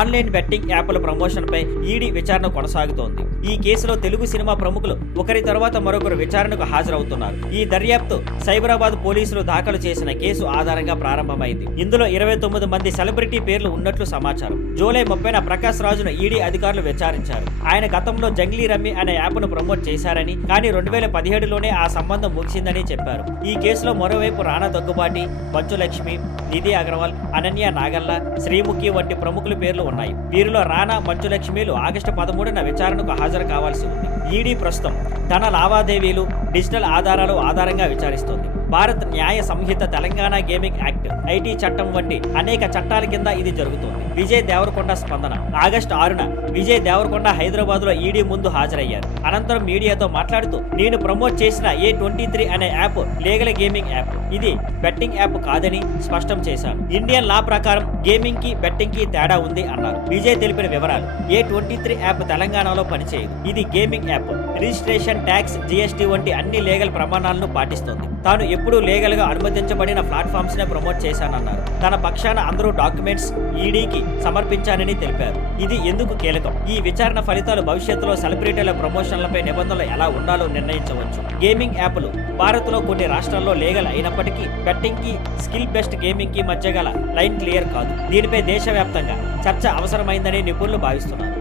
Online betting యాప్ల ప్రమోషన్పై ED విచారణ కొనసాగుతోంది. ఈ కేసులో తెలుగు సినిమా ప్రముఖులు ఒకరి తర్వాత మరొకరు విచారణకు హాజరవుతున్నారు. ఈ దర్యాప్తు సైబరాబాద్ పోలీసులు దాఖలు చేసిన కేసు ఆధారంగా ప్రారంభమైంది. ఇందులో 29 మంది సెలబ్రిటీ పేర్లు ఉన్నట్లు సమాచారం. జూలై 30న ప్రకాష్ రాజును ఈడీ అధికారులు విచారించారు. ఆయన గతంలో జంగ్లీ రమ్మీ అనే యాప్ను ప్రమోట్ చేశారని, కానీ 2017లోనే ఆ సంబంధం ముగిసిందని చెప్పారు. ఈ కేసులో మరోవైపు రానా దగ్గుబాటి, మంచు లక్ష్మి, నిధి అగర్వాల్, అనన్య నాగల్ల, శ్రీముఖి వంటి ప్రముఖుల పేర్లు ఉన్నాయి. వీరిలో రానా, మంచు లక్ష్మిలు ఆగస్టు 13న విచారణకు హాజరు కావాల్సి ఉంది. ఈడీ ప్రస్తుతం ధన లావాదేవీలు, డిజిటల్ ఆధారాలు ఆధారంగా విచారిస్తోంది. భారత్ న్యాయ సంహిత, తెలంగాణ గేమింగ్ యాక్ట్, ఐటీ చట్టం వంటి అనేక చట్టాల కింద ఇది జరుగుతోంది. విజయ్ దేవరకొండ స్పందన. ఆగస్టు 6న విజయ్ దేవరకొండ హైదరాబాద్ లో ఈడీ ముందు హాజరయ్యారు. అనంతరం మీడియాతో మాట్లాడుతూ, నేను ప్రమోట్ చేసిన A23 అనే యాప్ లీగల్ గేమింగ్ యాప్, ఇది బెట్టింగ్ యాప్ కాదని స్పష్టం చేశాను. ఇండియన్ లా ప్రకారం గేమింగ్ కి బెట్టింగ్ కి తేడా ఉంది అన్నారు. విజయ్ తెలిపిన వివరాలు: A23 యాప్ తెలంగాణలో పనిచేయదు. ఇది gaming app. Registration, tax, GST వంటి అన్ని లీగల్ ప్రమాణాలను పాటిస్తోంది. తాను ఎప్పుడూ లీగల్ గా అనుమతించబడిన ప్లాట్ఫామ్స్ నే ప్రమోట్ చేశానన్నారు. తన పక్షాన అందరూ డాక్యుమెంట్స్ ఈడీకి సమర్పించానని తెలిపారు. ఇది ఎందుకు కీలకం? ఈ విచారణ ఫలితాలు భవిష్యత్తులో సెలబ్రిటీల ప్రమోషన్లపై నిబంధనలు ఎలా ఉండాలో నిర్ణయించవచ్చు. గేమింగ్ యాప్లు భారత్ లో కొన్ని రాష్ట్రాల్లో లీగల్ అయినప్పటికీ బెట్టింగ్ కి, స్కిల్ బెస్ట్ గేమింగ్ కి మధ్య గల లైన్ క్లియర్ కాదు. దీనిపై దేశవ్యాప్తంగా చర్చ అవసరమైందని నిపుణులు భావిస్తున్నారు.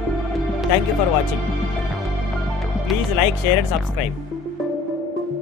Thank you for watching. Please like, share and subscribe.